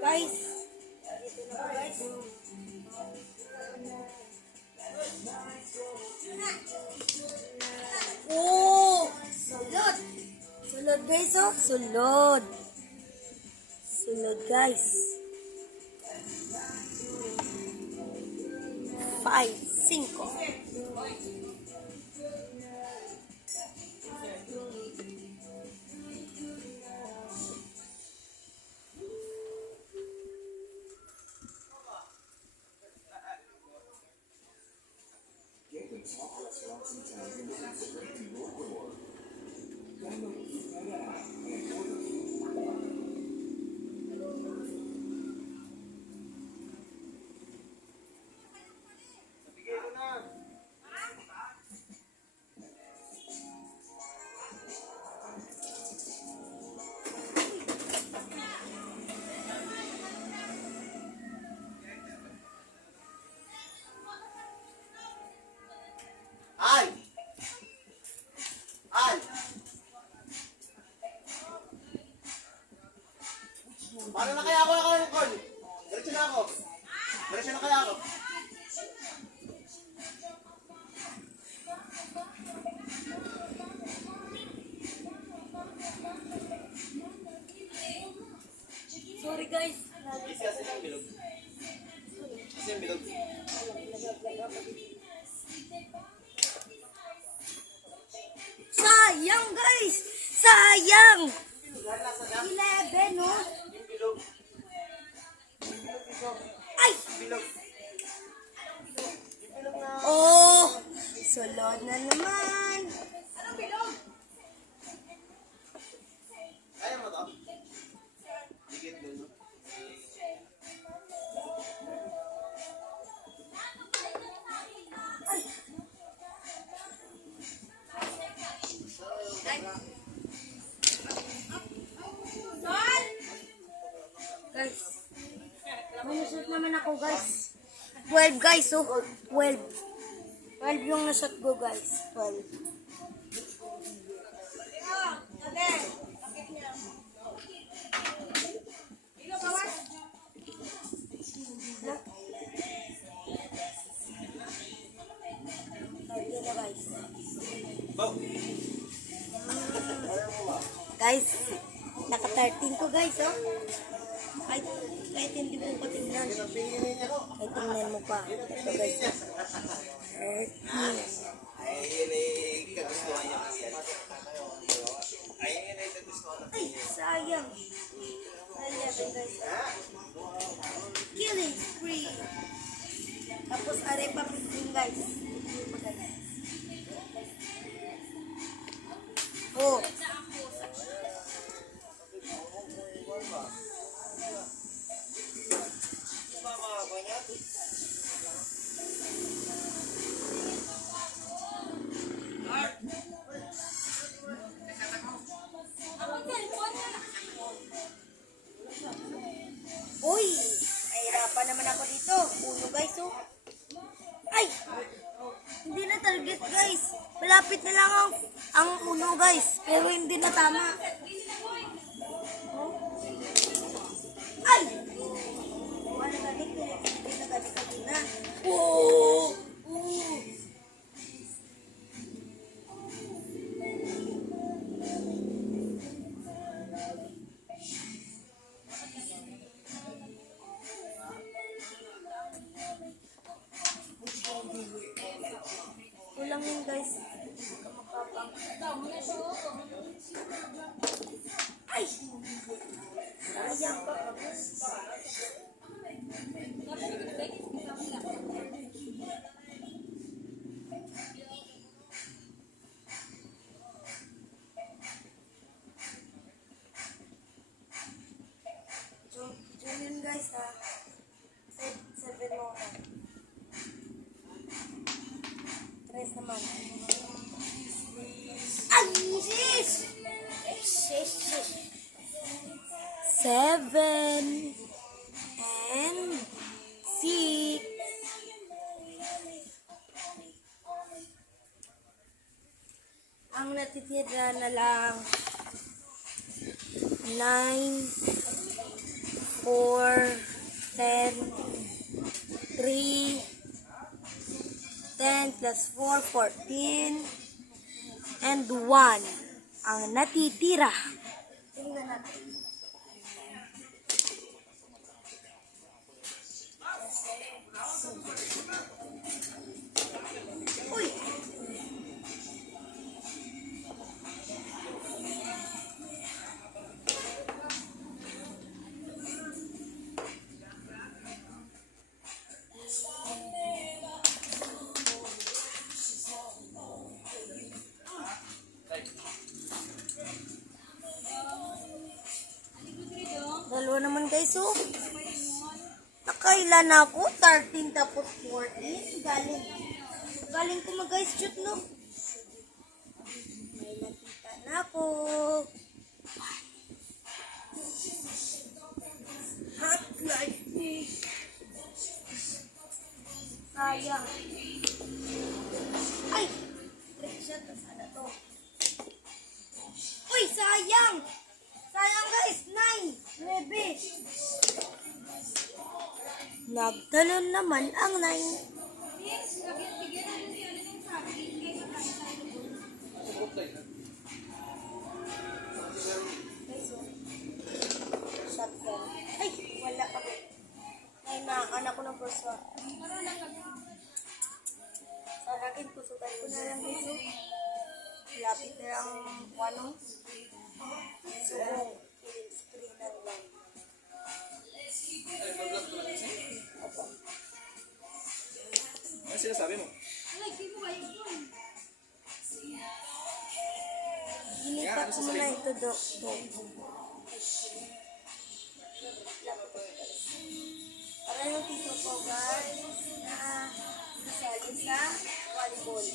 Guys, dito na po guys. Oh! Sulod! Sulod guys oh! Sulod! Sulod guys. 5, 5. Paano na kaya ako nakalungkol? Diretso na ako. Diretso na kaya ako. Sorry guys. Kasi yung bilog. Kasi yung bilog. Sayang guys! Sayang! 11 no? Yung bilog. Ay! Bilog. Yung bilog na. Oh! Sulod na naman! Kaya mo to? Dikit din mo. Guys, nanusot naman ako guys. 12 guys oh. 12. 12 yung nasot ko guys. 12. Bow. Guys, naka 13 ko guys oh. Kahit hindi mo pa tingnan. Kahit tingnan mo pa. Ito guys. 13. Ay, yun ay kagustuhan niya. Ay, yun ay kagustuhan niya. Ay, sayang. 11 guys. Killing spree. Tapos arepa 15 guys. Oh. Uy! Nahirapan naman ako dito. Uno guys oh. Ay! Hindi na target guys. Malapit na lang ang uno guys. Pero hindi na tama. Ay! Wala na dito. Hindi na gabi kanina. Oh! Kulang yun guys. Ay! Sayang pa. Yun guys ha. 7 mo na. 3 naman. Ay! Sis! 7 and 6. Ang natitira na lang 9, 4, 4, 10, 3, 10 plus 4, 14, and 1 ang natitira. Tingnan natin. Uy! Dalawa naman guys, oh. Nakailan ako? 13 tapos 14. Galing ko mag-guys shoot, no? May nakita na ako. Hot like me. Sayang. Ay! Trick shot na sana to. Uy, sayang! Sayang guys, 9, 9. Nagtalon naman ang 9. Shotgun. Ay, wala pa. Ay, naanak ko ng first one. Sa akin, pusukan ko na lang dito. Lapit na lang ano. So, screen na lang. Ano sinasabi mo? Ginipat ko muna ito, Dok. Para yung tito ko, guys, na kasali sa volleyball.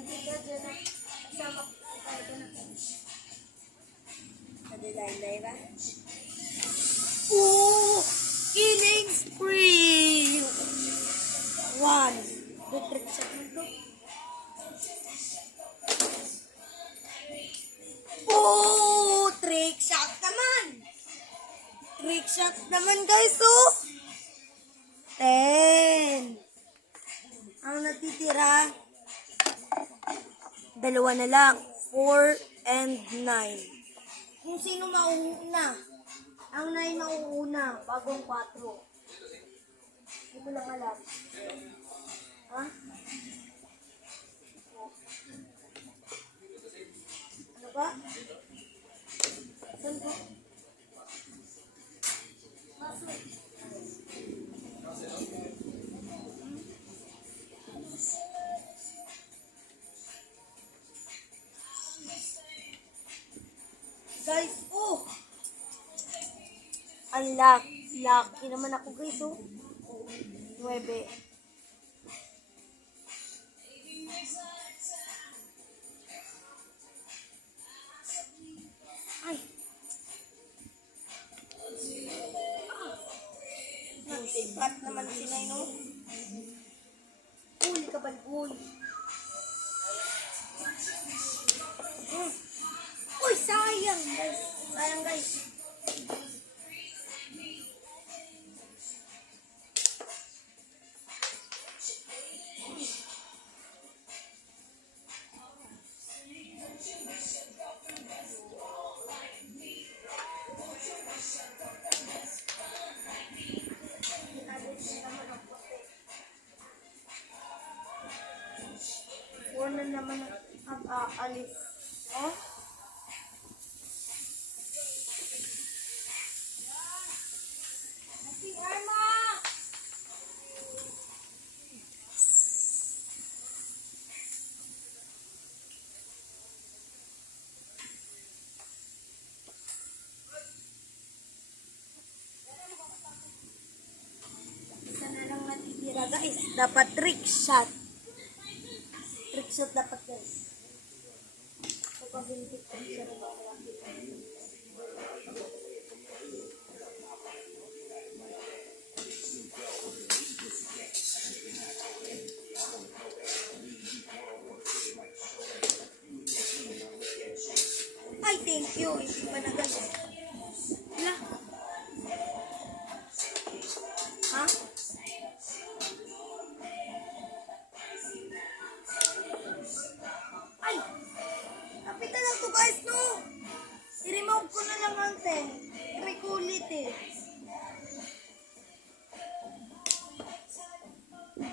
Hindi ka dyan na kasama ko tayo na. Nadilay ba? Ooh! Killing spree! 1. Good trick shot mo to. Oh! Trick shot naman! Trick shot naman guys, oh! 10. Ang natitira, dalawa na lang. 4 and 9. Kung sino mauuna. Ang 9 mauuna, bagong 4. Hindi ko lang alam. Ha? Ano ba? Saan ko? Masuk. Guys, oh! Ang lucky naman ako guys, oh. 9. Ay. Nagsipat naman si Nay, no? Uy, kabalboy. Uy, sayang guys. Sayang guys. Una naman ang aalis. Oh? Si Arma! Isa na lang natitira guys. Dapat trick shot. Trick shot dapat guys. Kapag hindi trick shot ay, thank you. Hindi pa na guys. Wala.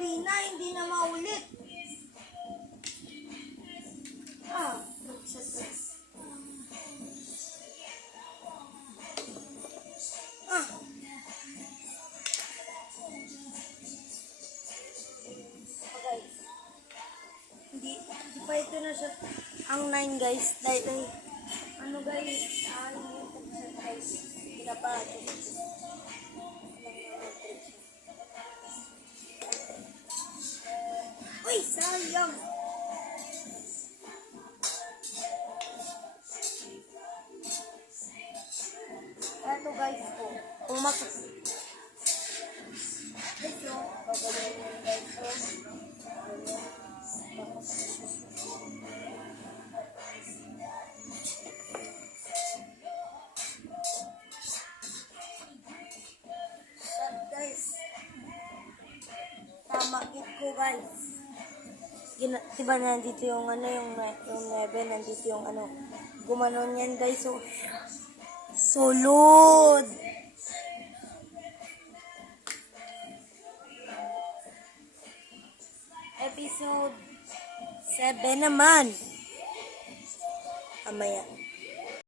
sorry na, hindi na maulit. Ah, nagsastress. Ah. Okay. Hindi pa ito na siya. Ang 9 guys, dahil ano guys, yung guys, pinapahati. Uy, sayang! Eto guys po, kung ito, babalik yung guys po. Guys, tama git ko guys. Diba nandito yung ano, yung 9, nandito yung ano, gumanon yan guys, so, sulod! Episode 7 naman. Amaya.